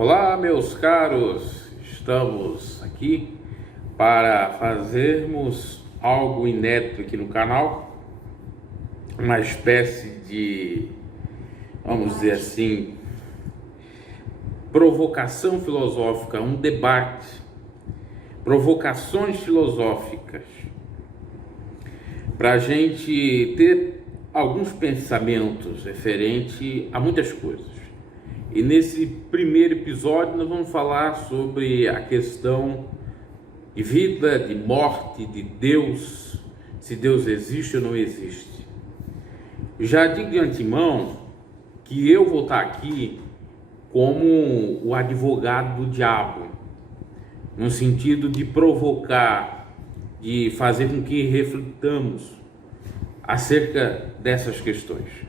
Olá, meus caros, estamos aqui para fazermos algo inédito aqui no canal, uma espécie de, vamos dizer assim, provocação filosófica, um debate, provocações filosóficas, para a gente ter alguns pensamentos referente a muitas coisas. E nesse primeiro episódio nós vamos falar sobre a questão de vida, de morte, de Deus, se Deus existe ou não existe. Já digo de antemão que eu vou estar aqui como o advogado do diabo, no sentido de provocar, de fazer com que reflitamos acerca dessas questões.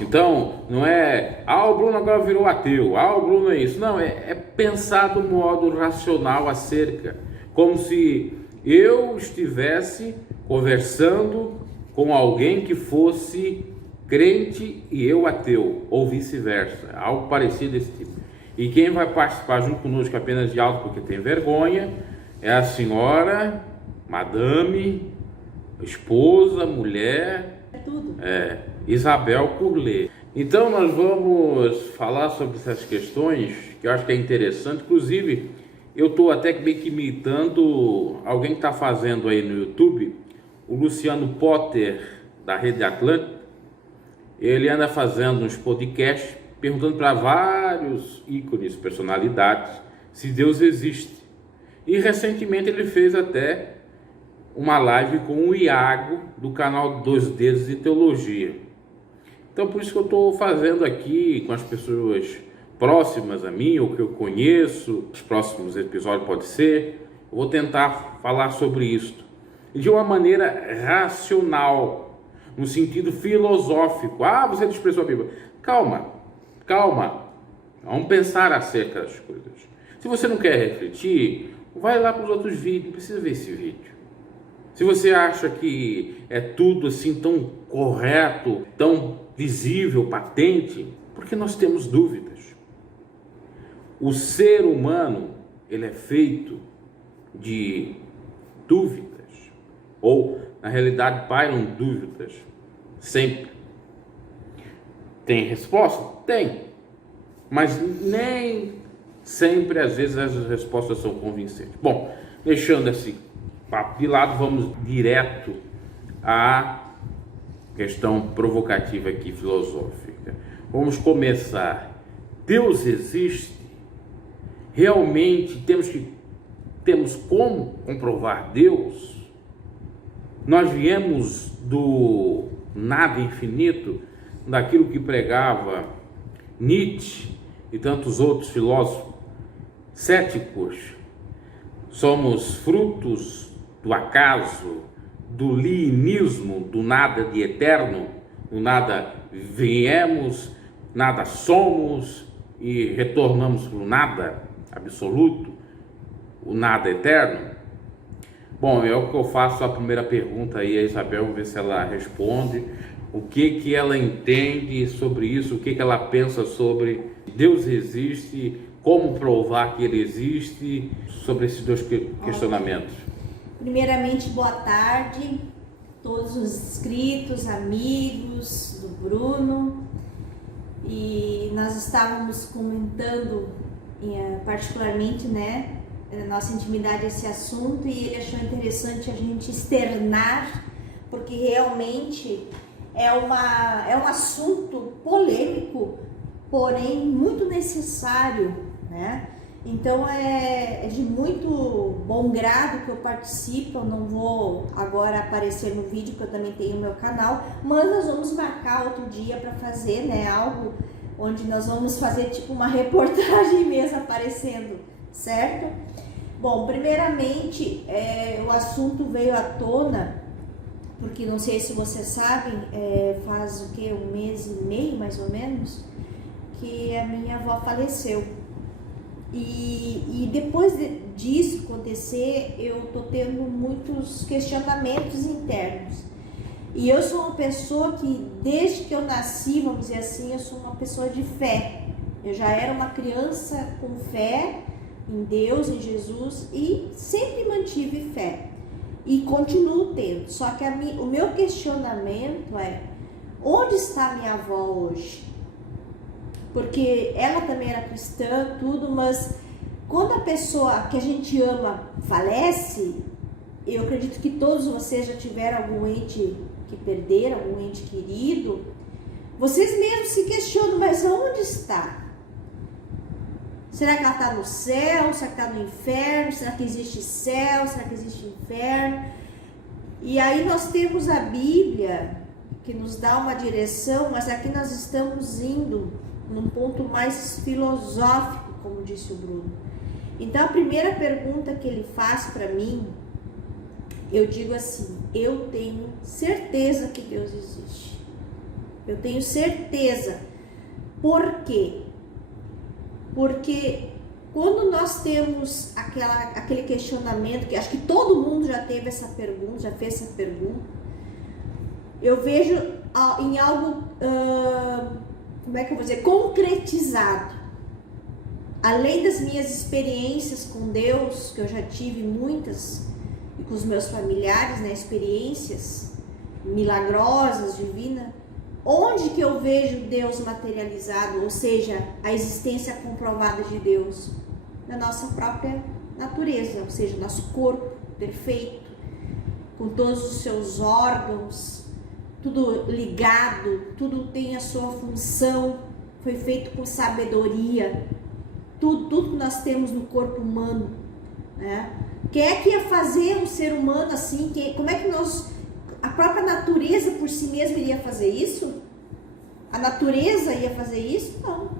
Então, não é, o Bruno agora virou ateu, o Bruno é isso. Não, é pensar do modo racional acerca, como se eu estivesse conversando com alguém que fosse crente e eu ateu, ou vice-versa, algo parecido desse tipo. E quem vai participar junto conosco apenas de algo porque tem vergonha é a senhora, madame, esposa, mulher, Isabel Curlé. Então nós vamos falar sobre essas questões que eu acho que é interessante. Inclusive eu estou até meio que imitando alguém que está fazendo aí no YouTube, o Luciano Potter da Rede Atlântica. Ele anda fazendo uns podcasts perguntando para vários ícones, personalidades, se Deus existe. E recentemente ele fez até uma live com o Iago do canal Dois Dedos de Teologia. Então por isso que eu estou fazendo aqui com as pessoas próximas a mim, ou que eu conheço, os próximos episódios pode ser, eu vou tentar falar sobre isso de uma maneira racional, no sentido filosófico. Você desprezou a Bíblia. Calma, vamos pensar acerca das coisas. Se você não quer refletir, vai lá para os outros vídeos, não precisa ver esse vídeo. Se você acha que é tudo assim tão correto, tão visível, patente, porque nós temos dúvidas. O ser humano, ele é feito de dúvidas, ou na realidade pairam dúvidas sempre. Tem resposta? Tem, mas nem sempre, às vezes, as respostas são convincentes. Bom, deixando esse papo de lado, vamos direto à questão provocativa aqui, filosófica. Vamos começar. Deus existe? Realmente temos como comprovar Deus? Nós viemos do nada infinito, daquilo que pregava Nietzsche e tantos outros filósofos céticos. Somos frutos do acaso, do liinismo, do nada de eterno, do nada viemos, nada somos e retornamos para o nada absoluto, o nada eterno. Bom, é o que eu faço a primeira pergunta aí a Isabel, vamos ver se ela responde, o que ela entende sobre isso, o que ela pensa sobre Deus existe, como provar que ele existe, sobre esses dois questionamentos. Primeiramente, boa tarde a todos os inscritos, amigos do Bruno. E nós estávamos comentando particularmente, na nossa intimidade esse assunto, e ele achou interessante a gente externar, porque realmente é um assunto polêmico, porém muito necessário, né? Então é de muito bom grado que eu participo. Eu não vou agora aparecer no vídeo, porque eu também tenho o meu canal, mas nós vamos marcar outro dia para fazer, algo onde nós vamos fazer tipo uma reportagem mesmo aparecendo, certo? Bom, primeiramente o assunto veio à tona, porque não sei se vocês sabem, faz o que, 1 mês e meio mais ou menos, que a minha avó faleceu. E depois disso acontecer, eu tô tendo muitos questionamentos internos. E eu sou uma pessoa que, desde que eu nasci, vamos dizer assim, eu sou uma pessoa de fé. Eu já era uma criança com fé em Deus, em Jesus, e sempre mantive fé. E continuo tendo. Só que o meu questionamento é: onde está minha avó hoje? Porque ela também era cristã, tudo, mas quando a pessoa que a gente ama falece, eu acredito que todos vocês já tiveram algum ente que perderam, algum ente querido, vocês mesmos se questionam, mas onde está? Será que ela está no céu? Será que está no inferno? Será que existe céu? Será que existe inferno? E aí nós temos a Bíblia, que nos dá uma direção, mas aqui nós estamos indo num ponto mais filosófico, como disse o Bruno. Então a primeira pergunta que ele faz para mim, eu digo assim: eu tenho certeza que Deus existe. Eu tenho certeza. Por quê? Porque quando nós temos aquele questionamento, que acho que todo mundo já teve essa pergunta, já fez essa pergunta, eu vejo em algo, como é que eu vou dizer, concretizado. Além das minhas experiências com Deus, que eu já tive muitas, e com os meus familiares, né, experiências milagrosas, divinas, onde que eu vejo Deus materializado, ou seja, a existência comprovada de Deus? Na nossa própria natureza, ou seja, nosso corpo perfeito, com todos os seus órgãos, tudo ligado, tudo tem a sua função, foi feito com sabedoria, tudo que nós temos no corpo humano, né? Quem é que ia fazer um ser humano assim? Como é que a própria natureza por si mesma iria fazer isso? A natureza ia fazer isso? Não.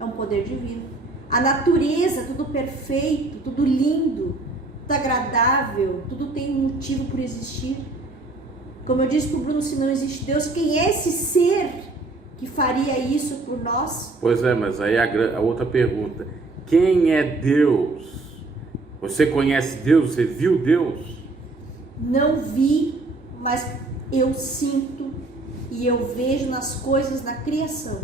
É um poder divino. A natureza, tudo perfeito, tudo lindo, tudo agradável, tudo tem um motivo por existir. Como eu disse para o Bruno, se não existe Deus, quem é esse ser que faria isso por nós? Pois é, mas aí a outra pergunta: quem é Deus? Você conhece Deus? Você viu Deus? Não vi, mas eu sinto e eu vejo nas coisas, na criação.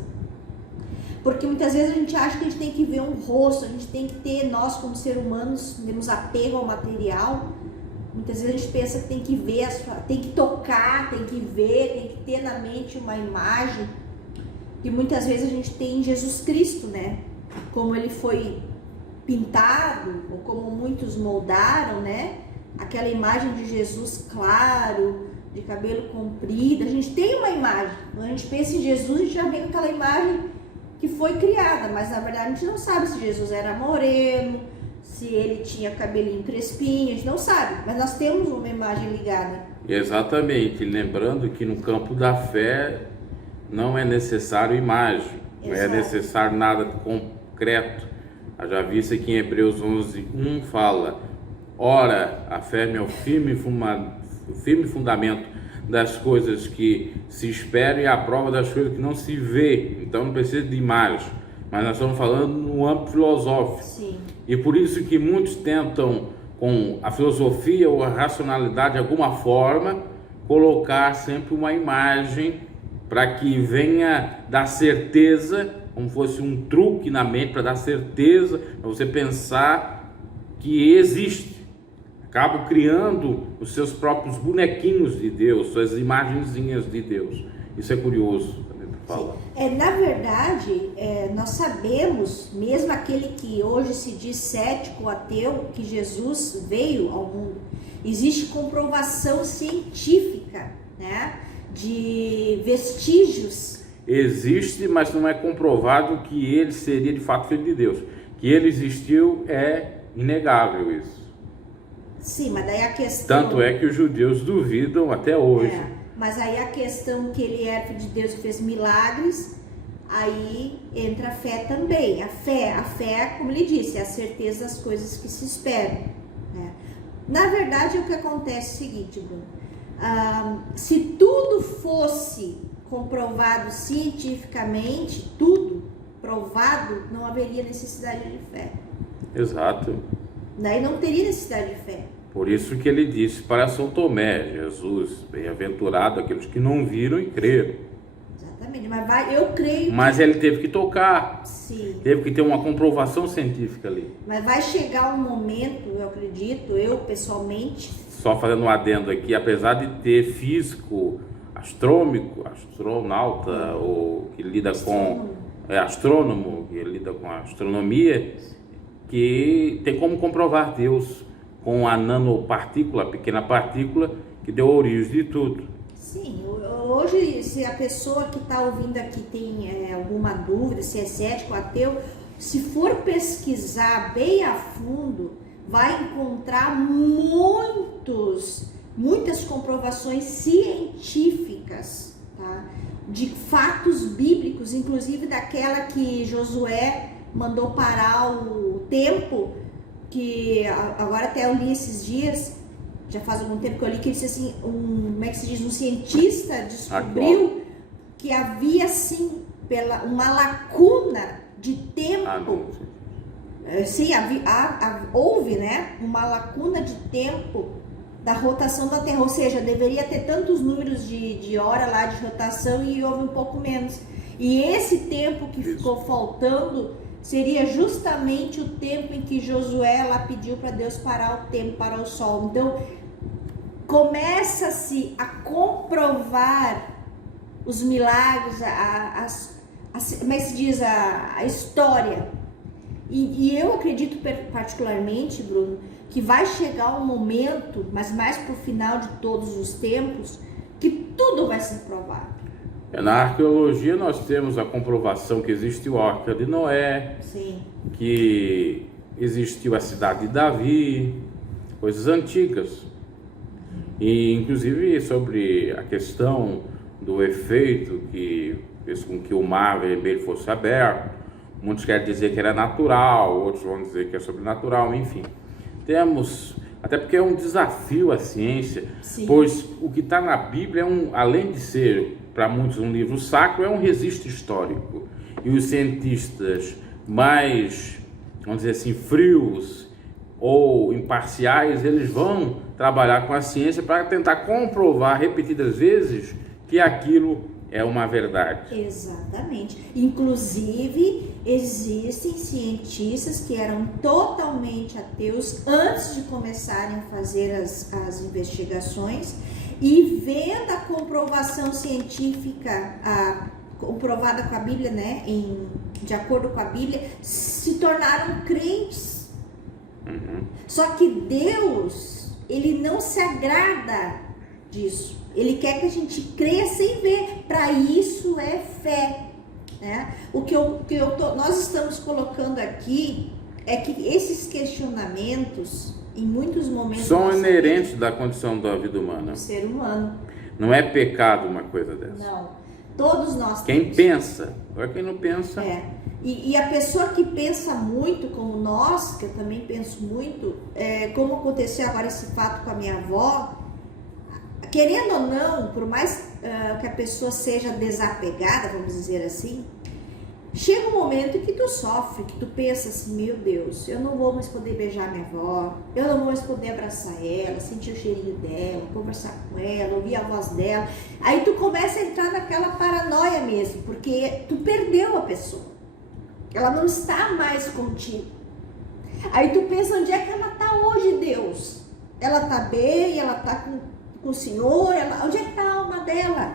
Porque muitas vezes a gente acha que a gente tem que ver um rosto, a gente tem que ter, nós como seres humanos, temos apego ao material. Muitas vezes a gente pensa que tem que ver, tem que tocar, tem que ver, tem que ter na mente uma imagem. E muitas vezes a gente tem Jesus Cristo, né? Como ele foi pintado, ou como muitos moldaram, né? Aquela imagem de Jesus claro, de cabelo comprido. A gente tem uma imagem. Quando a gente pensa em Jesus, a gente já vê aquela imagem que foi criada, mas na verdade a gente não sabe se Jesus era moreno, se ele tinha cabelinho crespinho, a gente não sabe, mas nós temos uma imagem ligada. Exatamente, lembrando que no campo da fé não é necessário imagem, não é necessário nada concreto. Eu já vi isso aqui em Hebreus 11:1 fala: ora, a fé é o firme fundamento das coisas que se esperam e a prova das coisas que não se vê. Então não precisa de imagem, mas nós estamos falando no âmbito filosófico. Sim. E por isso que muitos tentam, com a filosofia ou a racionalidade de alguma forma, colocar sempre uma imagem para que venha dar certeza, como fosse um truque na mente para dar certeza, para você pensar que existe. Acabam criando os seus próprios bonequinhos de Deus, suas imagenzinhas de Deus. Isso é curioso também para falar. Na verdade, nós sabemos, mesmo aquele que hoje se diz cético, ateu, que Jesus veio ao mundo. Existe comprovação científica, né, de vestígios. Existe, mas não é comprovado que ele seria de fato filho de Deus. Que ele existiu é inegável isso. Sim, mas daí a questão... Tanto é que os judeus duvidam até hoje. Mas aí a questão que ele é filho de Deus e fez milagres, aí entra a fé também. A fé, como ele disse, é a certeza das coisas que se esperam, né? Na verdade, o que acontece é o seguinte, Bruno. Se tudo fosse comprovado cientificamente, tudo provado, não haveria necessidade de fé. Exato. Daí não teria necessidade de fé. Por isso que ele disse para São Tomé, Jesus, bem-aventurado aqueles que não viram e creram. Exatamente. mas eu creio Mas ele teve que tocar, sim. teve que ter uma comprovação científica ali. Mas vai chegar um momento, eu acredito, eu pessoalmente... Só fazendo um adendo aqui, apesar de ter físico, astrômico, astronauta, ou que lida com... astrônomo, que lida com a astronomia, que tem como comprovar Deus com a nanopartícula, a pequena partícula, que deu origem de tudo. Sim, hoje, se a pessoa que está ouvindo aqui tem alguma dúvida, se é cético, ateu, se for pesquisar bem a fundo, vai encontrar muitas comprovações científicas, tá? De fatos bíblicos, inclusive daquela que Josué mandou parar o tempo, que agora até eu li esses dias, já faz algum tempo que eu li, que ele disse assim, como é que se diz, um cientista descobriu que havia sim uma lacuna de tempo. Sim, houve, né, uma lacuna de tempo da rotação da Terra, ou seja, deveria ter tantos números de hora lá de rotação e houve um pouco menos. E esse tempo que ficou faltando seria justamente o tempo em que Josué lá pediu para Deus parar o tempo para o sol. Então, começa-se a comprovar os milagres, como é que se diz, a história. E eu acredito particularmente, Bruno, que vai chegar um momento, mas mais para o final de todos os tempos, que tudo vai ser provado. Na arqueologia nós temos a comprovação que existiu a Arca de Noé, sim, que existiu a cidade de Davi, coisas antigas. E inclusive sobre a questão do efeito que fez com que o mar vermelho fosse aberto, muitos querem dizer que era natural, outros vão dizer que é sobrenatural, enfim. Temos, até porque é um desafio à ciência, sim, pois o que está na Bíblia além de ser para muitos um livro sacro, é um registro histórico. E os cientistas mais, vamos dizer assim, frios ou imparciais, eles vão trabalhar com a ciência para tentar comprovar repetidas vezes que aquilo é uma verdade. Exatamente. Inclusive, existem cientistas que eram totalmente ateus antes de começarem a fazer as investigações, e vendo a comprovação científica comprovada com a Bíblia, né, de acordo com a Bíblia, se tornaram crentes. Uhum. Só que Deus, ele não se agrada disso. Ele quer que a gente creia sem ver. Para isso é fé, né? Nós estamos colocando aqui é que esses questionamentos, em muitos momentos, são inerentes da condição da vida humana. Do ser humano. Não é pecado uma coisa dessa. Não. Todos nós quem temos. Pensa. Agora quem não pensa... E a pessoa que pensa muito, como nós, que eu também penso muito, como aconteceu agora esse fato com a minha avó, querendo ou não, por mais que a pessoa seja desapegada, vamos dizer assim, chega um momento que tu sofre, que tu pensa assim, meu Deus, eu não vou mais poder beijar minha avó, eu não vou mais poder abraçar ela, sentir o cheirinho dela, conversar com ela, ouvir a voz dela. Aí tu começa a entrar naquela paranoia mesmo, porque tu perdeu a pessoa, ela não está mais contigo. Aí tu pensa, onde é que ela está hoje, Deus? Ela está bem, ela está com o Senhor, onde é que está a alma dela?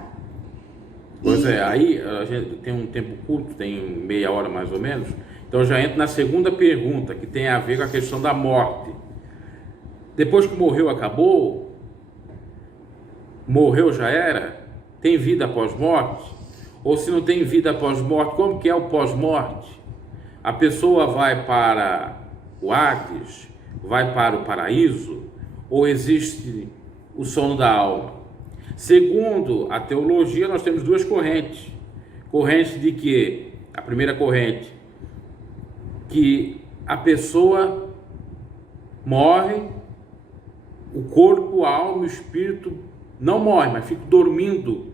Pois aí a gente tem um tempo curto, tem meia hora mais ou menos, então eu já entro na segunda pergunta, que tem a ver com a questão da morte. Depois que morreu, acabou? Morreu, já era? Tem vida após morte? Ou se não tem vida após morte, como que é o pós-morte? A pessoa vai para o Hades, vai para o paraíso, ou existe o sono da alma? Segundo a teologia, nós temos duas correntes. Corrente de que? A primeira corrente, que a pessoa morre, o corpo, a alma, o espírito não morre, mas fica dormindo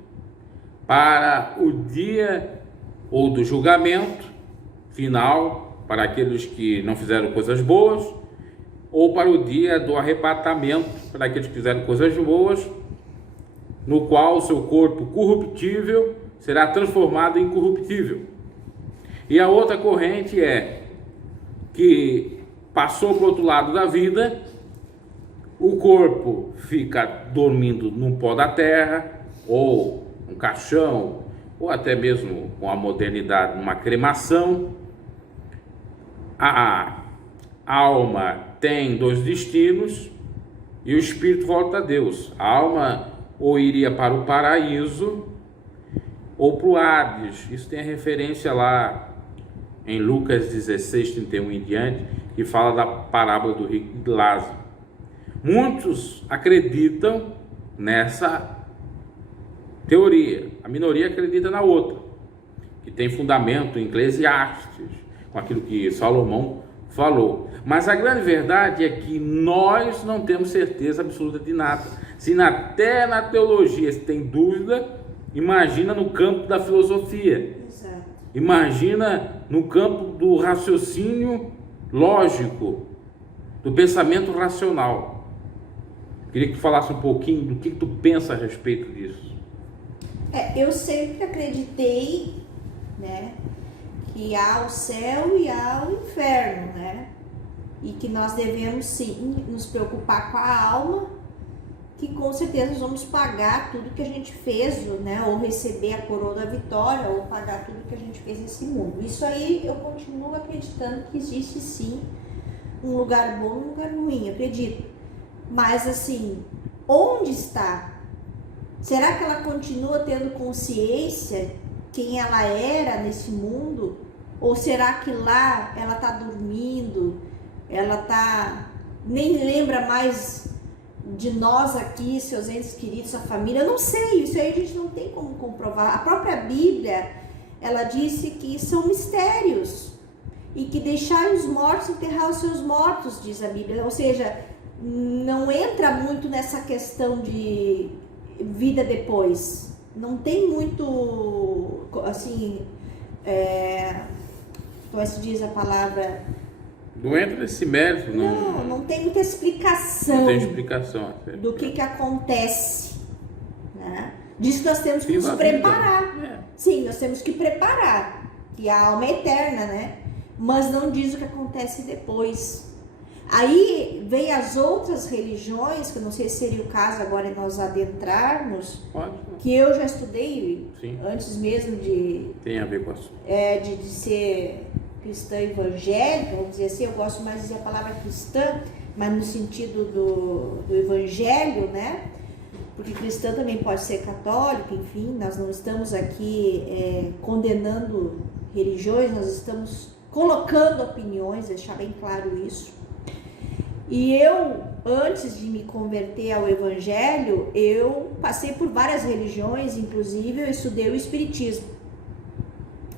para o dia ou do julgamento final, para aqueles que não fizeram coisas boas, ou para o dia do arrebatamento, para aqueles que fizeram coisas boas, no qual o seu corpo corruptível será transformado em incorruptível. E a outra corrente é que passou para o outro lado da vida, o corpo fica dormindo no pó da terra, ou um caixão, ou até mesmo com a modernidade, uma cremação. A alma tem dois destinos e o espírito volta a Deus. A alma ou iria para o paraíso ou para o Hades. Isso tem referência lá em Lucas 16, 31 em diante, que fala da parábola do rico e de Lázaro. Muitos acreditam nessa teoria, a minoria acredita na outra, que tem fundamento em Eclesiastes, com aquilo que Salomão falou. Mas a grande verdade é que nós não temos certeza absoluta de nada. Se até na teologia se tem dúvida, imagina no campo da filosofia. Exato. Imagina no campo do raciocínio lógico, do pensamento racional. Queria que tu falasse um pouquinho do que tu pensa a respeito disso. Eu sempre acreditei, né, que há o céu e há o inferno, né? E que nós devemos sim nos preocupar com a alma, que com certeza nós vamos pagar tudo que a gente fez, né? Ou receber a coroa da vitória, ou pagar tudo que a gente fez nesse mundo. Isso aí eu continuo acreditando que existe sim um lugar bom e um lugar ruim, acredito. Mas assim, onde está? Será que ela continua tendo consciência quem ela era nesse mundo? Ou será que lá ela está dormindo, nem lembra mais de nós aqui, seus entes queridos, sua família? Eu não sei, isso aí a gente não tem como comprovar. A própria Bíblia, ela disse que são mistérios e que deixai os mortos enterrar os seus mortos, diz a Bíblia. Ou seja, não entra muito nessa questão de vida depois. Não tem muito, assim, como se diz a palavra? Não entra nesse mérito, não. Não tem muita explicação. Não tem explicação. Do que acontece, né? Disso nós temos que nos preparar. Sim, nós temos que preparar. E a alma é eterna, né? Mas não diz o que acontece depois. Aí vem as outras religiões, que eu não sei se seria o caso agora nós adentrarmos, que eu já estudei. Sim. Antes mesmo de... Tem a ver com a sua. De ser cristã evangélica, vamos dizer assim. Eu gosto mais de dizer a palavra cristã, mas no sentido do evangelho, né? Porque cristã também pode ser católica, enfim, nós não estamos aqui condenando religiões, nós estamos colocando opiniões, deixar bem claro isso. E eu, antes de me converter ao evangelho, eu passei por várias religiões, inclusive eu estudei o espiritismo.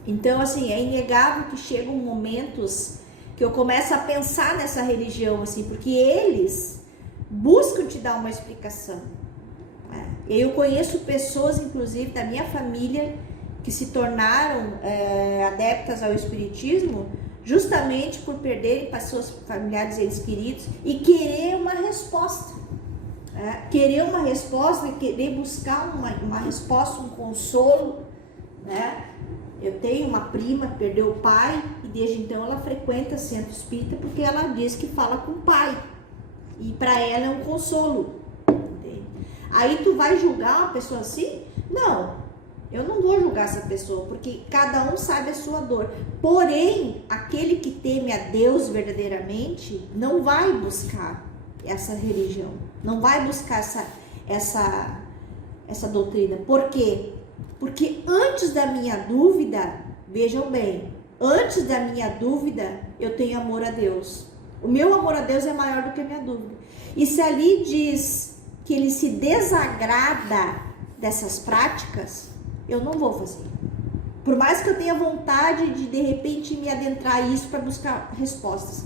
Então, assim, é inegável que chegam momentos que eu começo a pensar nessa religião, assim, porque eles buscam te dar uma explicação. Eu conheço pessoas, inclusive, da minha família, que se tornaram adeptas ao espiritismo, justamente por perderem para seus familiares e entes queridos e querer uma resposta. Querer uma resposta, querer buscar uma resposta, um consolo, né? Eu tenho uma prima que perdeu o pai e desde então ela frequenta centro espírita porque ela diz que fala com o pai. E para ela é um consolo. Entende? Aí tu vai julgar uma pessoa assim? Não. Eu não vou julgar essa pessoa, porque cada um sabe a sua dor. Porém, aquele que teme a Deus verdadeiramente não vai buscar essa religião, não vai buscar essa doutrina. Por quê? Porque antes da minha dúvida, vejam bem, antes da minha dúvida, eu tenho amor a Deus. O meu amor a Deus é maior do que a minha dúvida. E se ali diz que ele se desagrada dessas práticas, eu não vou fazer. Por mais que eu tenha vontade de repente me adentrar a isso para buscar respostas.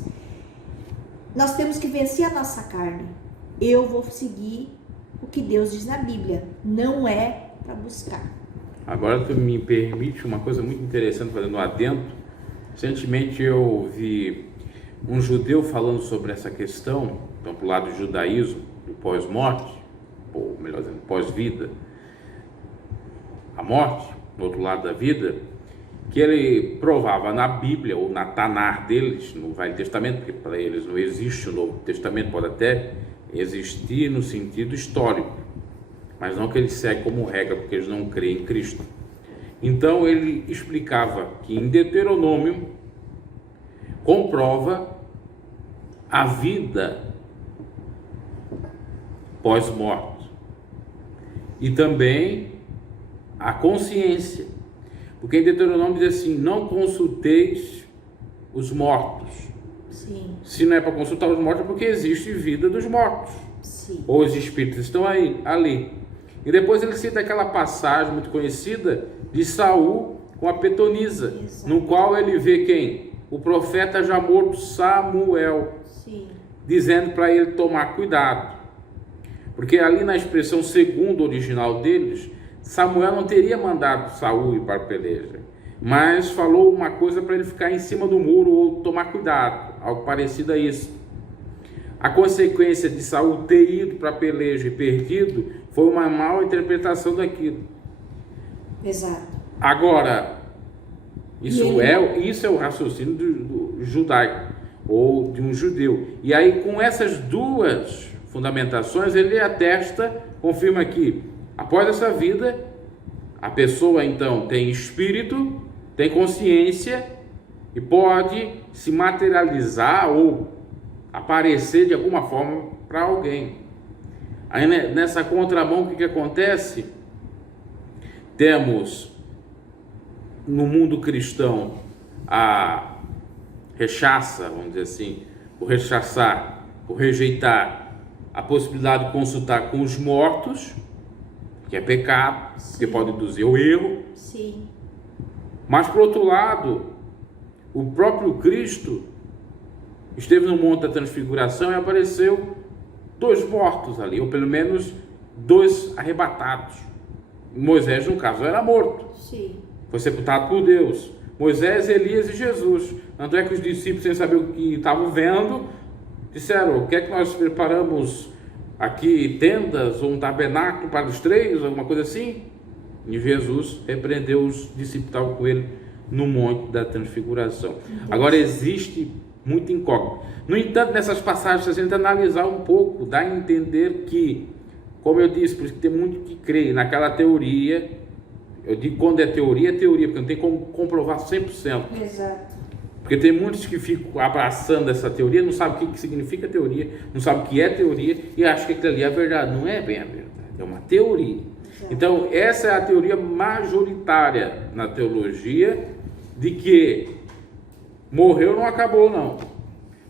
Nós temos que vencer a nossa carne. Eu vou seguir o que Deus diz na Bíblia. Não é para buscar. Agora tu me permite uma coisa muito interessante, fazendo um adendo. Recentemente eu ouvi um judeu falando sobre essa questão, então pro lado do judaísmo, do pós-morte, ou melhor dizendo, pós-vida, a morte, no outro lado da vida, que ele provava na Bíblia ou na Tanar deles, no Velho Testamento, porque para eles não existe o Novo Testamento, pode até existir no sentido histórico, mas não que eles seguem como regra, porque eles não creem em Cristo. Então ele explicava que em Deuteronômio comprova a vida pós-morte e também a consciência, porque em Deuteronômio diz assim: não consulteis os mortos. Sim. Se não é para consultar os mortos, é porque existe vida dos mortos. Sim. Ou os espíritos estão aí, ali. E depois ele cita aquela passagem muito conhecida de Saul com a Petonisa, Exato. no qual ele vê quem? O profeta já morto Samuel, Sim. dizendo para ele tomar cuidado. Porque ali na expressão segundo original deles, Samuel não teria mandado Saul ir para a peleja, mas falou uma coisa para ele ficar em cima do muro ou tomar cuidado, algo parecido a isso. A consequência de Saul ter ido para a peleja e perdido foi uma mal interpretação daquilo. Exato. Agora, isso é o raciocínio do judaico ou de um judeu. E aí, com essas duas fundamentações, ele atesta, confirma que após essa vida, a pessoa então tem espírito, tem consciência e pode se materializar ou aparecer de alguma forma para alguém. Aí nessa contramão, o que acontece? Temos no mundo cristão a rechaça, vamos dizer assim, o rechaçar, o rejeitar a possibilidade de consultar com os mortos, que é pecado, Sim. que pode induzir ao erro. Sim. Mas, por outro lado, o próprio Cristo esteve no Monte da Transfiguração e apareceu 2 mortos ali, ou pelo menos 2 arrebatados. Moisés, no caso, era morto. Sim. Foi sepultado por Deus. Moisés, Elias e Jesus. Tanto é que os discípulos, sem saber o que estavam vendo, disseram: o que é que nós preparamos aqui, tendas ou um tabernáculo para os 3, alguma coisa assim? E Jesus repreendeu os discípulos que estavam com ele no Monte da Transfiguração. Agora, existe muito incógnito. No entanto, nessas passagens, se a gente analisar um pouco, dá a entender que, como eu disse, por isso que tem muito que crer naquela teoria. Eu digo quando é teoria, porque não tem como comprovar 100%. Exato. Porque tem muitos que ficam abraçando essa teoria, não sabem o que significa teoria, não sabem o que é teoria e acham que aquilo ali é a verdade. Não é bem a verdade, é uma teoria. Exato. Então, essa é a teoria majoritária na teologia, de que morreu não acabou, não.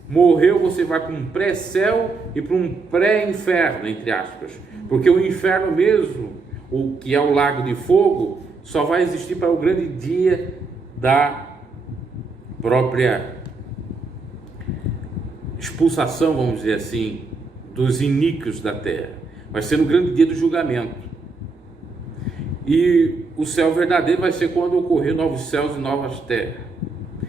Morreu, você vai para um pré-céu e para um pré-inferno, entre aspas. Porque o inferno mesmo, o que é o lago de fogo, só vai existir para o grande dia da própria expulsação, vamos dizer assim, dos iníquos da terra. Vai ser no grande dia do julgamento. E o céu verdadeiro vai ser quando ocorrer novos céus e novas terras.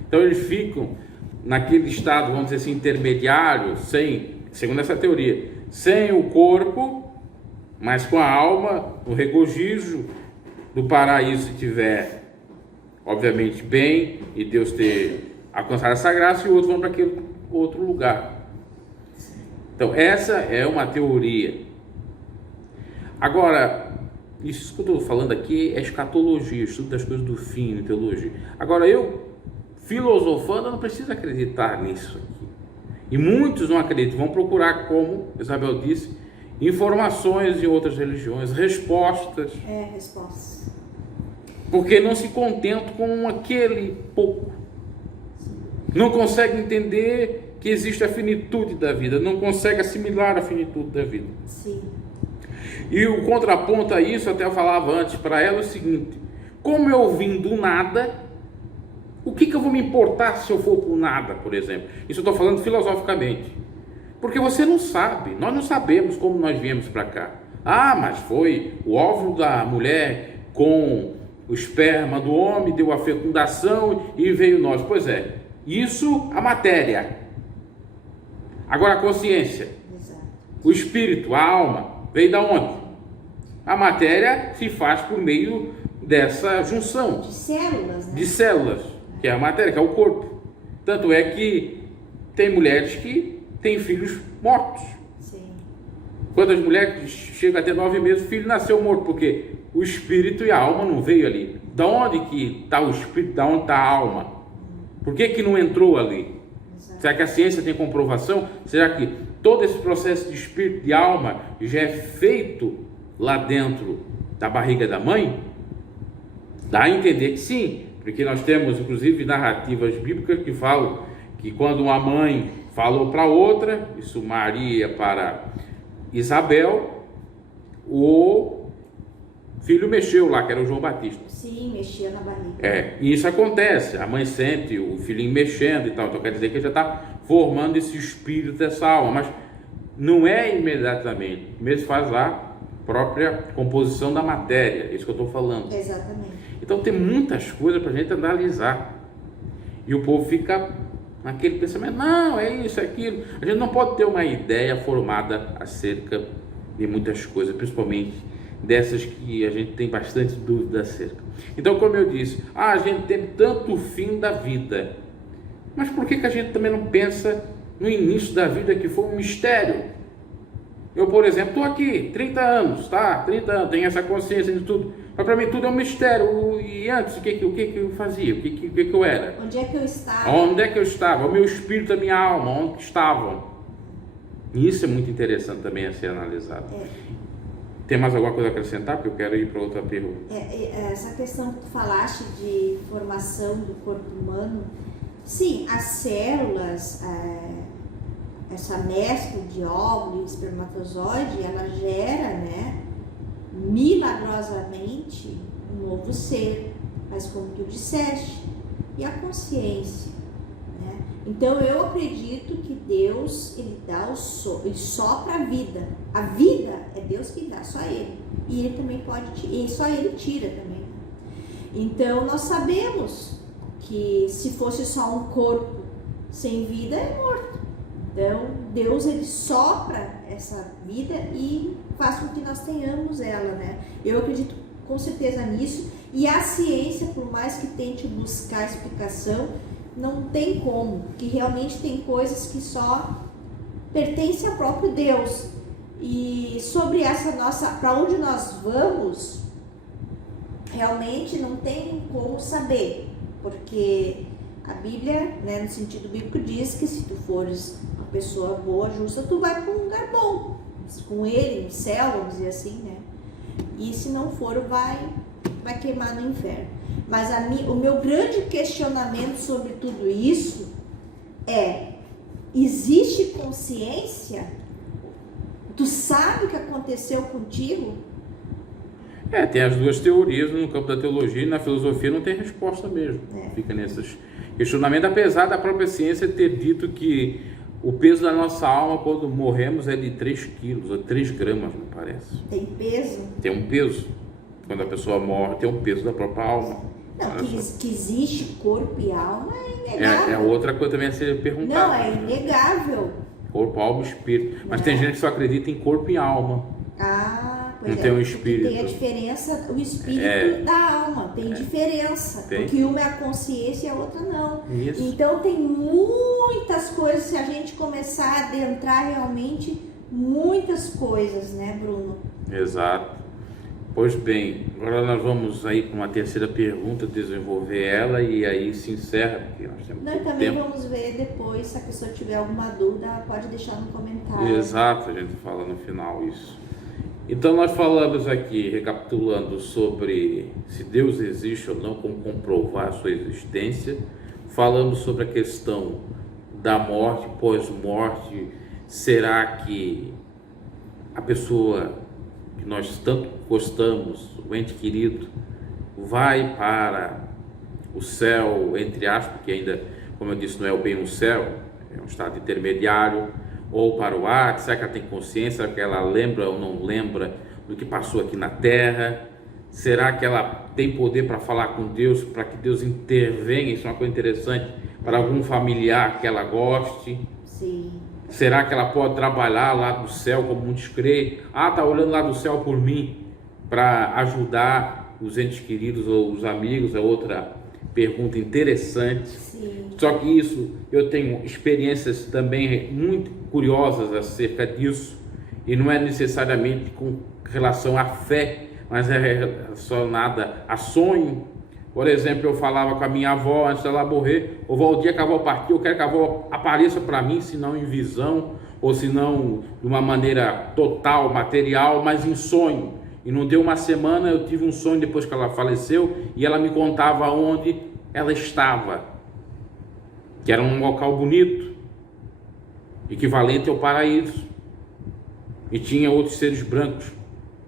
Então eles ficam naquele estado, vamos dizer assim, intermediário, segundo essa teoria, sem o corpo, mas com a alma, no regozijo do paraíso, se tiver, obviamente, bem, e Deus ter alcançado essa graça, e o outro vão para aquele outro lugar. Então, essa é uma teoria. Agora, isso que eu estou falando aqui é escatologia, estudo das coisas do fim, teologia. Agora, eu, filosofando, eu não preciso acreditar nisso aqui. E muitos não acreditam, vão procurar, como Isabel disse, informações em outras religiões, respostas. Respostas. Porque não se contentam com aquele pouco. Não consegue entender que existe a finitude da vida, não consegue assimilar a finitude da vida. Sim. E o contraponto a isso, até eu falava antes para ela, é o seguinte: como eu vim do nada, o que eu vou me importar se eu for por nada, por exemplo? Isso eu estou falando filosoficamente. Porque você não sabe, nós não sabemos como nós viemos para cá. Ah, mas foi o óvulo da mulher com o esperma do homem, deu a fecundação e veio nós. Pois é, isso a matéria. Agora a consciência, Exato. o espírito, a alma, veio da onde? A matéria se faz por meio dessa junção De células, né? de células, que é a matéria, que é o corpo. Tanto é que tem mulheres que têm filhos mortos. Sim. Quantas mulheres chegam a ter 9 meses, o filho nasceu morto, porque o espírito e a alma não veio ali. Da onde que está o espírito, da onde está a alma? Por que que não entrou ali? Exato. Será que a ciência tem comprovação? Será que todo esse processo de espírito e alma já é feito lá dentro da barriga da mãe? Dá a entender que sim, porque nós temos inclusive narrativas bíblicas que falam que quando uma mãe falou para outra, isso Maria para Isabel, o filho mexeu lá, que era o João Batista. Sim, mexia na barriga. E isso acontece, a mãe sente o filhinho mexendo e tal, então quer dizer que já está formando esse espírito, dessa alma, mas não é imediatamente, mesmo faz a própria composição da matéria, é isso que eu estou falando. Exatamente. Então tem muitas coisas para a gente analisar, e o povo fica naquele pensamento, não, é isso, é aquilo. A gente não pode ter uma ideia formada acerca de muitas coisas, principalmente dessas que a gente tem bastante dúvida acerca. Então, como eu disse, a gente tem tanto o fim da vida, mas por que a gente também não pensa no início da vida, que foi um mistério? Eu, por exemplo, estou aqui, 30 anos, tá? 30 anos, tenho essa consciência de tudo, mas para mim tudo é um mistério. E antes, o que eu fazia? O que eu era? Onde é que eu estava? Onde é que eu estava? O meu espírito, a minha alma, onde estavam? E isso é muito interessante também a ser analisado. Tem mais alguma coisa a acrescentar? Porque eu quero ir para outra pergunta. Essa questão que tu falaste de formação do corpo humano, sim, as células, essa mescla de óvulo e espermatozoide, ela gera, né, milagrosamente um novo ser, mas como tu disseste, e a consciência, né? Então eu acredito que Deus, ele dá ele sopra a vida é Deus que dá, só ele, e ele também e só ele tira também. Então nós sabemos que se fosse só um corpo sem vida é morto. Então Deus, ele sopra essa vida e faz com que nós tenhamos ela, né? Eu acredito com certeza nisso, e a ciência, por mais que tente buscar explicação, não tem como, porque realmente tem coisas que só pertencem ao próprio Deus. E sobre essa nossa, para onde nós vamos, realmente não tem como saber, porque a Bíblia, né, no sentido bíblico, diz que se tu fores uma pessoa boa, justa, tu vai para um lugar bom, com ele, no céu, vamos dizer assim, né? E se não for, vai queimar no inferno. Mas o meu grande questionamento sobre tudo isso é: existe consciência? Tu sabe o que aconteceu contigo? Tem as duas teorias no campo da teologia, e na filosofia não tem resposta mesmo. Fica nesses questionamentos, apesar da própria ciência ter dito que o peso da nossa alma quando morremos é de 3 quilos, ou 3 gramas, me parece. Tem peso? Tem um peso. Quando a pessoa morre, tem um peso da própria alma. Não, que existe corpo e alma é inegável. É outra coisa também a ser perguntada. Não, é inegável. Corpo, alma e espírito. Mas tem gente que só acredita em corpo e alma. Pois não tem um espírito. Tem a diferença, o espírito da alma, tem diferença. Tem. Porque uma é a consciência e a outra não. Isso. Então tem muitas coisas, se a gente começar a adentrar realmente, muitas coisas, né, Bruno? Exato. Pois bem, agora nós vamos aí para uma terceira pergunta, desenvolver ela e aí se encerra, porque nós temos Nós pouco também tempo. vamos ver depois, se a pessoa tiver alguma dúvida, ela pode deixar no comentário. Exato, a gente fala no final isso. Então nós falamos aqui, recapitulando, sobre se Deus existe ou não, como comprovar a sua existência. Falamos sobre a questão da morte, pós-morte. Será que a pessoa que nós tanto gostamos, o ente querido, vai para o céu, entre aspas, que ainda, como eu disse, não é bem um céu, é um estado intermediário, ou para o ar? Será que ela tem consciência? Será que ela lembra ou não lembra do que passou aqui na Terra? Será que ela tem poder para falar com Deus, para que Deus intervenha? Isso é uma coisa interessante, para algum familiar que ela goste. Sim. Será que ela pode trabalhar lá do céu, como muitos creem? Está olhando lá do céu por mim, para ajudar os entes queridos ou os amigos é outra pergunta interessante. Sim. Só que isso, eu tenho experiências também muito curiosas acerca disso, e não é necessariamente com relação à fé, mas é relacionada a sonho. Por exemplo, eu falava com a minha avó antes dela morrer: ô vó, o dia que a avó partir, eu quero que a avó apareça para mim, se não em visão, ou se não de uma maneira total, material, mas em sonho. E não deu uma semana, eu tive um sonho depois que ela faleceu, e ela me contava onde ela estava, que era um local bonito, equivalente ao paraíso, e tinha outros seres brancos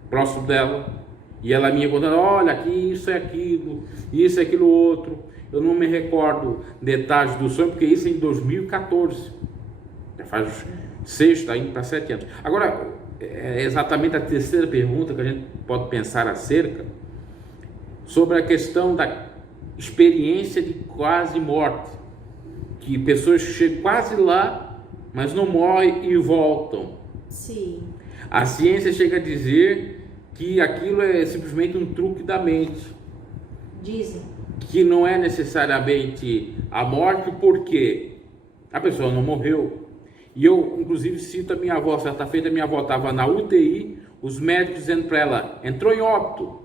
próximo dela, e ela me contando: olha, aqui isso é aquilo, isso é aquilo outro. Eu não me recordo detalhes do sonho, porque isso é em 2014, já faz 6, está indo para 7 anos. Agora, é exatamente a terceira pergunta que a gente pode pensar acerca, sobre a questão da experiência de quase morte, que pessoas chegam quase lá, mas não morrem e voltam. Sim. A ciência chega a dizer que aquilo é simplesmente um truque da mente. Dizem. Que não é necessariamente a morte, porque a pessoa não morreu. E eu, inclusive, cito a minha avó. Certa feita, a minha avó estava na UTI, os médicos dizendo para ela: entrou em óbito.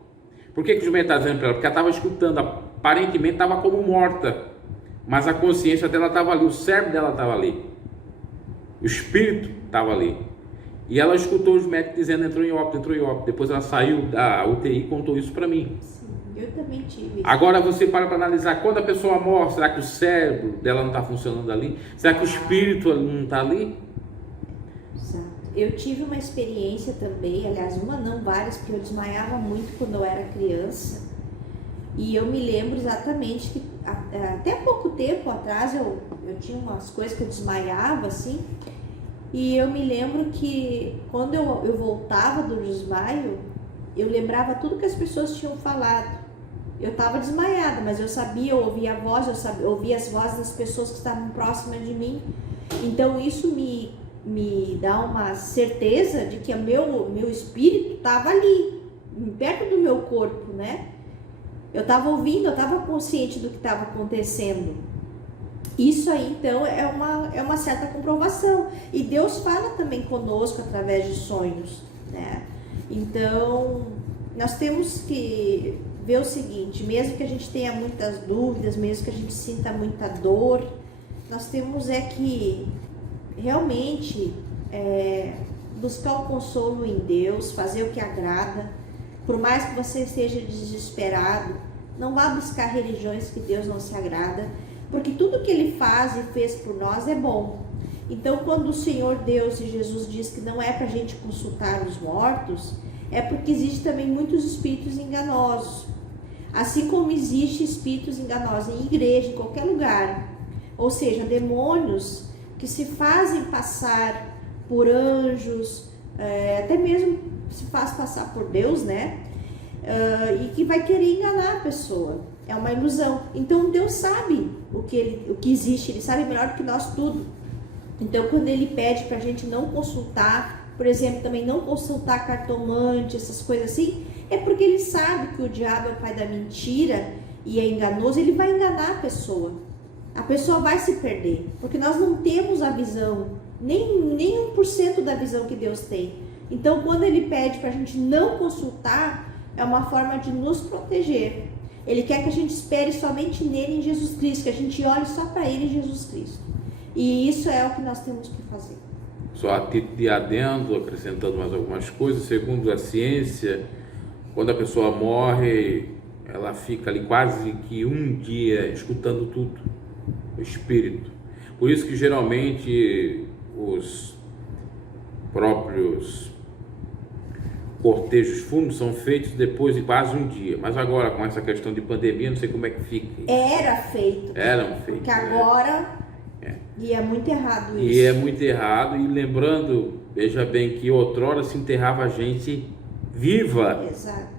Por que os médicos estavam dizendo para ela? Porque ela estava escutando, aparentemente estava como morta, mas a consciência dela estava ali, o cérebro dela estava ali, o espírito estava ali. E ela escutou os médicos dizendo: entrou em óbito, entrou em óbito. Depois ela saiu da UTI e contou isso para mim. Sim, eu também tive. Agora você para analisar: quando a pessoa morre, será que o cérebro dela não está funcionando ali? Será que o espírito não está ali? Exato. Eu tive uma experiência também, aliás, uma não, várias, porque eu desmaiava muito quando eu era criança. E eu me lembro exatamente que até pouco tempo atrás eu tinha umas coisas que eu desmaiava assim. E eu me lembro que quando eu voltava do desmaio, eu lembrava tudo que as pessoas tinham falado. Eu estava desmaiada, mas eu sabia, eu ouvia a voz, eu ouvia as vozes das pessoas que estavam próximas de mim. Então isso me dá uma certeza de que o meu espírito estava ali, perto do meu corpo, né? Eu estava ouvindo, eu estava consciente do que estava acontecendo. Isso aí, então, é uma certa comprovação. E Deus fala também conosco através de sonhos, né? Então, nós temos que ver o seguinte: mesmo que a gente tenha muitas dúvidas, mesmo que a gente sinta muita dor, nós temos que realmente buscar o consolo em Deus, fazer o que agrada. Por mais que você esteja desesperado, não vá buscar religiões que Deus não se agrada, porque tudo que Ele faz e fez por nós é bom. Então, quando o Senhor Deus e Jesus diz que não é para a gente consultar os mortos, é porque existe também muitos espíritos enganosos. Assim como existe espíritos enganosos em igreja, em qualquer lugar. Ou seja, demônios que se fazem passar por anjos, até mesmo se faz passar por Deus, né? E que vai querer enganar a pessoa. É uma ilusão. Então Deus sabe o que existe, Ele sabe melhor do que nós tudo. Então quando Ele pede para a gente não consultar, por exemplo, também não consultar cartomante, essas coisas assim, é porque Ele sabe que o diabo é o pai da mentira e é enganoso. Ele vai enganar a pessoa. A pessoa vai se perder, porque nós não temos a visão, nem 1% da visão que Deus tem. Então quando Ele pede para a gente não consultar, é uma forma de nos proteger. Ele quer que a gente espere somente nele, em Jesus Cristo, que a gente olhe só para Ele, em Jesus Cristo. E isso é o que nós temos que fazer. Só a título de adendo, acrescentando mais algumas coisas, segundo a ciência, quando a pessoa morre, ela fica ali quase que um dia escutando tudo, o espírito. Por isso que geralmente os próprios cortejos fúnebres são feitos depois de quase um dia, mas agora com essa questão de pandemia, não sei como é que fica. Era feito. Eram feitos. Porque agora, e é muito errado isso. E é muito errado, e lembrando, veja bem, que outrora se enterrava a gente viva. Exato.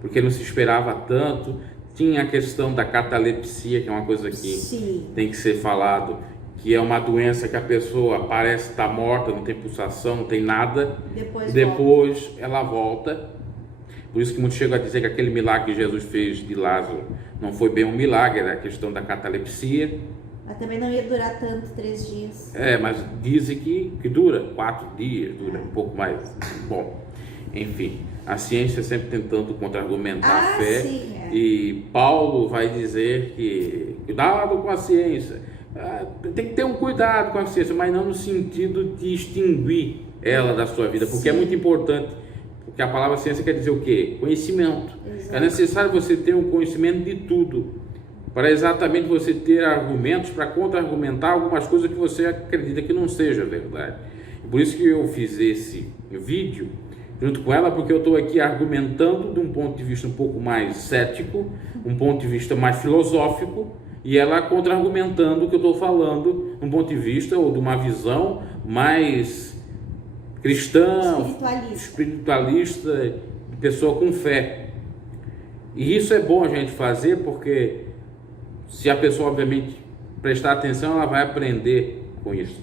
Porque não se esperava tanto. Tinha a questão da catalepsia, que é uma coisa que Sim. tem que ser falado, que é uma doença que a pessoa parece estar morta, não tem pulsação, não tem nada. Depois ela volta. Por isso que muitos chegam a dizer que aquele milagre que Jesus fez de Lázaro não foi bem um milagre, era a questão da catalepsia. Mas também não ia durar tanto, 3 dias. Mas dizem que dura 4 dias, dura um pouco mais. Bom, enfim, a ciência sempre tentando contra-argumentar a fé. Sim, E Paulo vai dizer que cuidado com a ciência, tem que ter um cuidado com a ciência, mas não no sentido de extinguir ela da sua vida, porque é muito importante, porque a palavra ciência quer dizer o quê? Conhecimento. Exato. É necessário você ter um conhecimento de tudo, para exatamente você ter argumentos para contra-argumentar algumas coisas que você acredita que não seja verdade. Por isso que eu fiz esse vídeo junto com ela, porque eu estou aqui argumentando de um ponto de vista um pouco mais cético, um ponto de vista mais filosófico, e ela contra-argumentando o que eu estou falando de um ponto de vista ou de uma visão mais cristã, espiritualista, de pessoa com fé. E isso é bom a gente fazer, porque se a pessoa obviamente prestar atenção, ela vai aprender com isso.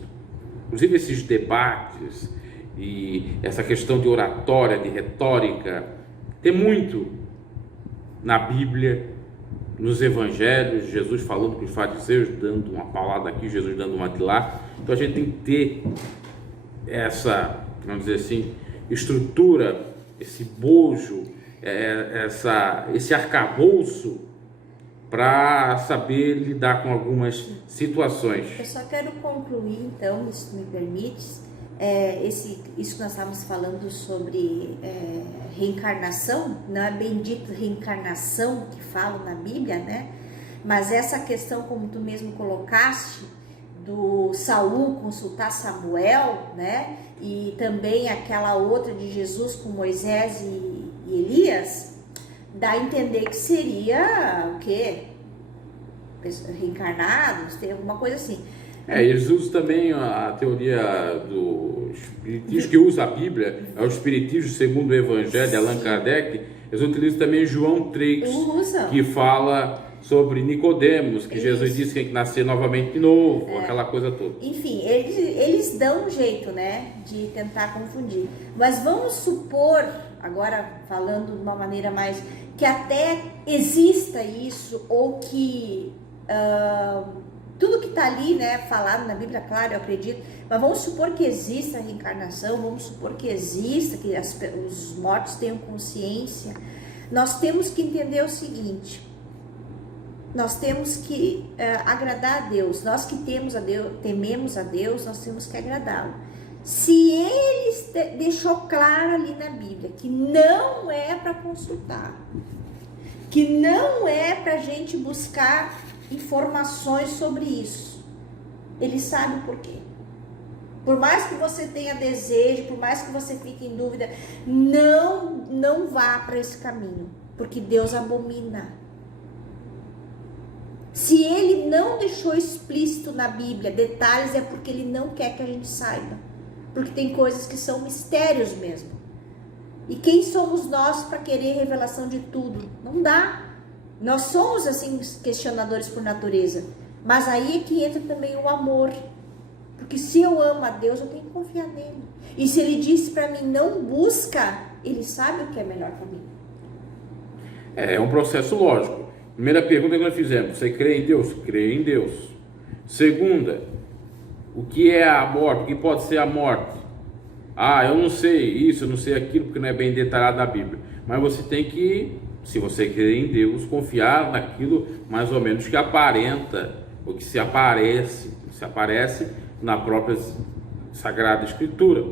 Inclusive esses debates e essa questão de oratória, de retórica, tem muito na Bíblia, nos evangelhos, Jesus falando com os fariseus, dando uma palavra aqui, Jesus dando uma de lá. Então a gente tem que ter essa, vamos dizer assim, estrutura, esse bojo, esse arcabouço para saber lidar com algumas situações. Eu só quero concluir, então, se me permite, isso que nós estávamos falando sobre reencarnação. Não é bem dito reencarnação que fala na Bíblia, né? Mas essa questão, como tu mesmo colocaste, do Saul consultar Samuel, né? E também aquela outra de Jesus com Moisés e Elias, dá a entender que seria o quê? Reencarnados, tem alguma coisa assim. Eles usam também a teoria do espiritismo, que usa a Bíblia, é o espiritismo segundo o Evangelho de Allan Kardec. Eles utilizam também João 3, que fala sobre Nicodemos, que Jesus disse que tem que nascer novamente de novo, aquela coisa toda. Enfim, eles dão um jeito, né, de tentar confundir. Mas vamos supor, agora falando de uma maneira mais, que até exista isso, ou que tudo que está ali, né, falado na Bíblia, claro, eu acredito, mas vamos supor que exista a reencarnação, vamos supor que exista, que os mortos tenham consciência. Nós temos que entender o seguinte: nós temos que agradar a Deus. Nós que tememos a Deus, nós temos que agradá-lo. Se ele deixou claro ali na Bíblia que não é para consultar, que não é para a gente buscar informações sobre isso, ele sabe o porquê. Por mais que você tenha desejo, por mais que você fique em dúvida, não vá para esse caminho, porque Deus abomina. Se ele não deixou explícito na Bíblia detalhes, é porque ele não quer que a gente saiba. Porque tem coisas que são mistérios mesmo. E quem somos nós para querer revelação de tudo? Não dá. Nós somos assim questionadores por natureza. Mas aí é que entra também o amor. Porque se eu amo a Deus, eu tenho que confiar nele. E se ele disse para mim, não busca, ele sabe o que é melhor para mim. É um processo lógico. Primeira pergunta que nós fizemos: você crê em Deus? Crê em Deus. Segunda: o que é a morte? O que pode ser a morte? Eu não sei isso, eu não sei aquilo, porque não é bem detalhado na Bíblia. Mas você tem que, se você crê em Deus, confiar naquilo mais ou menos que aparenta, ou que se aparece na própria Sagrada Escritura.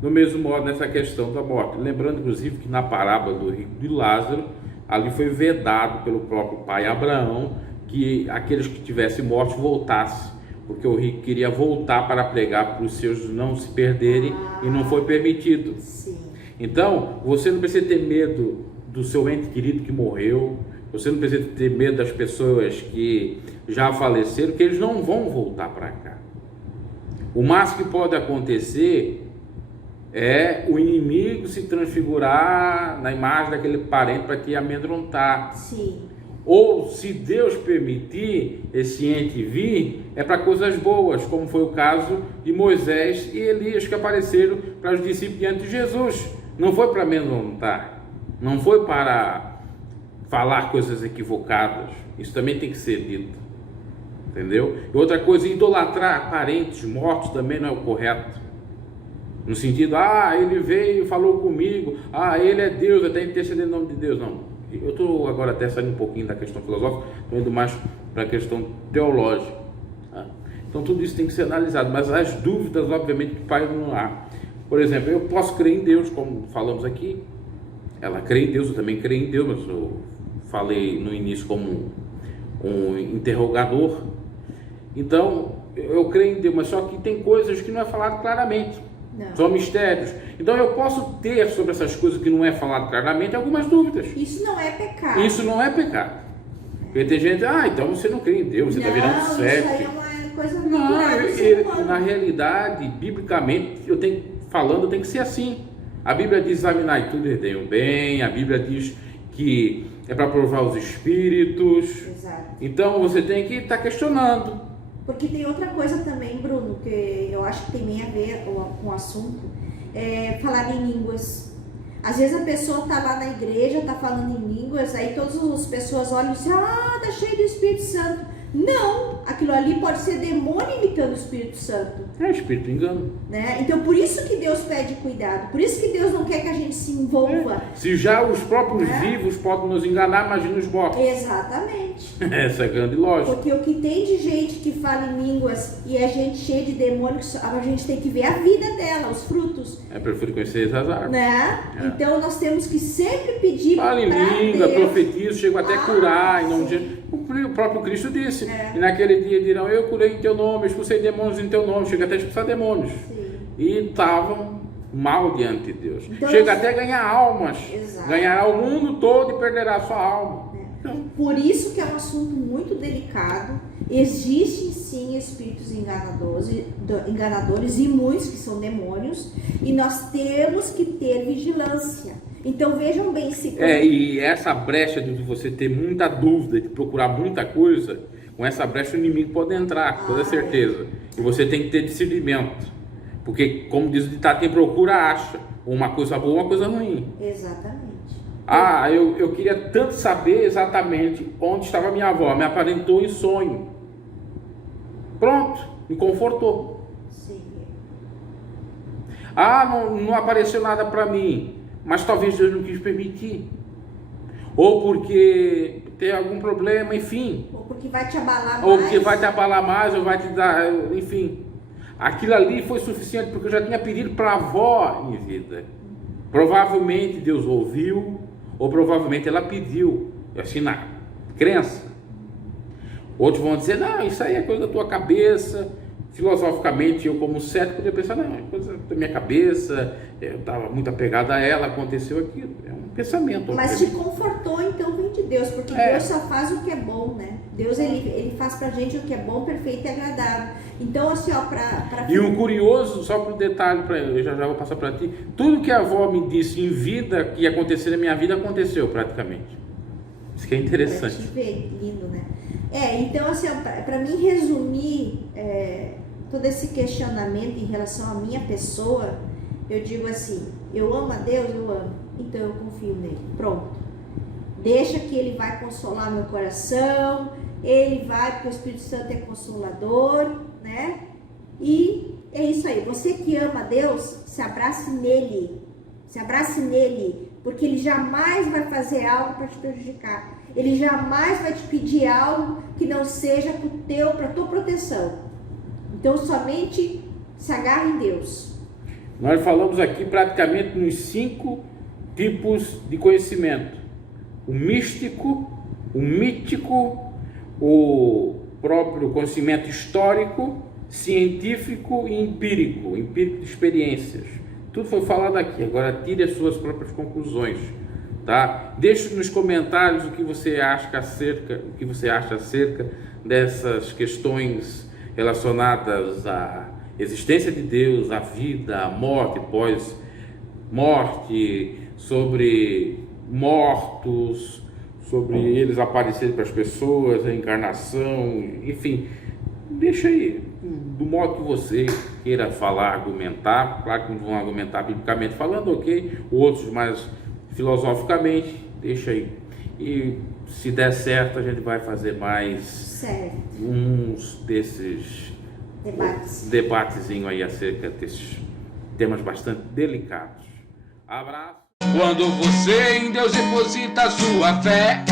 Do mesmo modo nessa questão da morte. Lembrando, inclusive, que na parábola do rico de Lázaro, ali foi vedado pelo próprio pai Abraão que aqueles que tivessem mortos voltassem, porque o rico queria voltar para pregar para os seus não se perderem, e não foi permitido. Sim. Então, você não precisa ter medo do seu ente querido que morreu, você não precisa ter medo das pessoas que já faleceram, que eles não vão voltar para cá. O máximo que pode acontecer é o inimigo se transfigurar na imagem daquele parente para te amedrontar. Sim. Ou, se Deus permitir esse ente vir, é para coisas boas, como foi o caso de Moisés e Elias, que apareceram para os discípulos diante de Jesus. Não foi para amedrontar. Não foi para falar coisas equivocadas. Isso também tem que ser dito. Entendeu? E outra coisa, idolatrar parentes mortos também não é o correto. No sentido, ele veio e falou comigo, ele é Deus, até interceder em nome de Deus. Não, eu estou agora até saindo um pouquinho da questão filosófica, estou indo mais para a questão teológica. Tá? Então tudo isso tem que ser analisado, mas as dúvidas, obviamente, que o pai não há. Por exemplo, eu posso crer em Deus, como falamos aqui, ela crê em Deus, eu também creio em Deus, mas eu falei no início como um interrogador. Então, eu creio em Deus, mas só que tem coisas que não é falado claramente. Não. São mistérios. Então eu posso ter sobre essas coisas que não é falado claramente algumas dúvidas. Isso não é pecado. Isso não é pecado. Porque tem gente, então você não crê em Deus, você está virando cético. Isso aí é uma coisa não, na realidade, biblicamente, eu tenho que ser assim. A Bíblia diz, examinar tudo e tem o bem. A Bíblia diz que é para provar os espíritos. Exato. Então você tem que estar questionando. Porque tem outra coisa também, Bruno, que eu acho que tem bem a ver com o assunto, falar em línguas. Às vezes a pessoa está lá na igreja, está falando em línguas, aí todas as pessoas olham e dizem, tá cheio do Espírito Santo. Não, aquilo ali pode ser demônio imitando o Espírito Santo. É espírito engano. Né? Então por isso que Deus pede cuidado, por isso que Deus não quer que a gente se envolva. Se já os próprios vivos podem nos enganar, imagina os mortos. Exatamente. Essa é a grande lógica. Porque o que tem de gente que fala em línguas e é gente cheia de demônios, a gente tem que ver a vida dela, os frutos. Prefiro conhecer as árvores. Né? Então nós temos que sempre pedir para Deus. Fala em língua, profetizo, chego até a curar. Em nome de... O próprio Cristo disse. E naquele dia dirão, eu curei em teu nome, expulsei demônios em teu nome. Chega até a expulsar demônios. Sim. E estavam mal diante de Deus. Então, chega até a ganhar almas. Exato. Ganhará o mundo todo e perderá a sua alma. Por isso que é um assunto muito delicado. Existem sim espíritos enganadores e muitos que são demônios. E nós temos que ter vigilância. Então vejam bem se... E essa brecha de você ter muita dúvida, de procurar muita coisa, com essa brecha o inimigo pode entrar, com toda certeza. E você tem que ter discernimento. Porque, como diz o ditado, quem procura acha. Uma coisa boa, uma coisa ruim. Exatamente. Eu queria tanto saber exatamente onde estava minha avó. Me aparentou em sonho. Pronto, me confortou. Sim. Não apareceu nada para mim. Mas talvez Deus não quis permitir. Ou porque tem algum problema, enfim. Ou porque vai te abalar mais. Ou porque vai te abalar mais, ou vai te dar, enfim. Aquilo ali foi suficiente porque eu já tinha pedido para a avó em vida. Provavelmente Deus ouviu, ou provavelmente ela pediu, assim na crença. Outros vão dizer, não, isso aí é coisa da tua cabeça. Filosoficamente, eu como cético podia pensar, não, é coisa da minha cabeça, eu estava muito apegado a ela, aconteceu aquilo. É um pensamento. Mas te confortou, então vem de Deus, porque Deus só faz o que é bom, né? Deus, ele faz pra gente o que é bom, perfeito e agradável. Então, assim, E um curioso, só para o detalhe, eu já vou passar para ti, tudo que a avó me disse em vida, que ia acontecer na minha vida, aconteceu praticamente. Isso que é interessante. Lindo, né? Então, assim, para mim resumir todo esse questionamento em relação à minha pessoa, eu digo assim, eu amo a Deus, eu amo, então eu confio nele, pronto. Deixa que ele vai consolar meu coração, ele vai, porque o Espírito Santo é consolador, né? E é isso aí, você que ama a Deus, se abrace nele, porque ele jamais vai fazer algo para te prejudicar, ele jamais vai te pedir algo que não seja para tua proteção. Então somente se agarre em Deus. Nós falamos aqui praticamente nos 5 tipos de conhecimento: o místico, o mítico, o próprio conhecimento histórico, científico e empírico de experiências. Tudo foi falado aqui. Agora tire as suas próprias conclusões, tá? Deixe nos comentários o que você acha acerca dessas questões relacionadas à existência de Deus, à vida, à morte, pós-morte, sobre mortos, sobre eles aparecerem para as pessoas, a encarnação, enfim, deixa aí, do modo que você queira falar, argumentar. Claro que não vão argumentar biblicamente falando, ok, outros mais filosoficamente, deixa aí. E se der certo, a gente vai fazer mais uns desses debatezinho aí acerca desses temas bastante delicados. Abraço. Quando você em Deus deposita sua fé,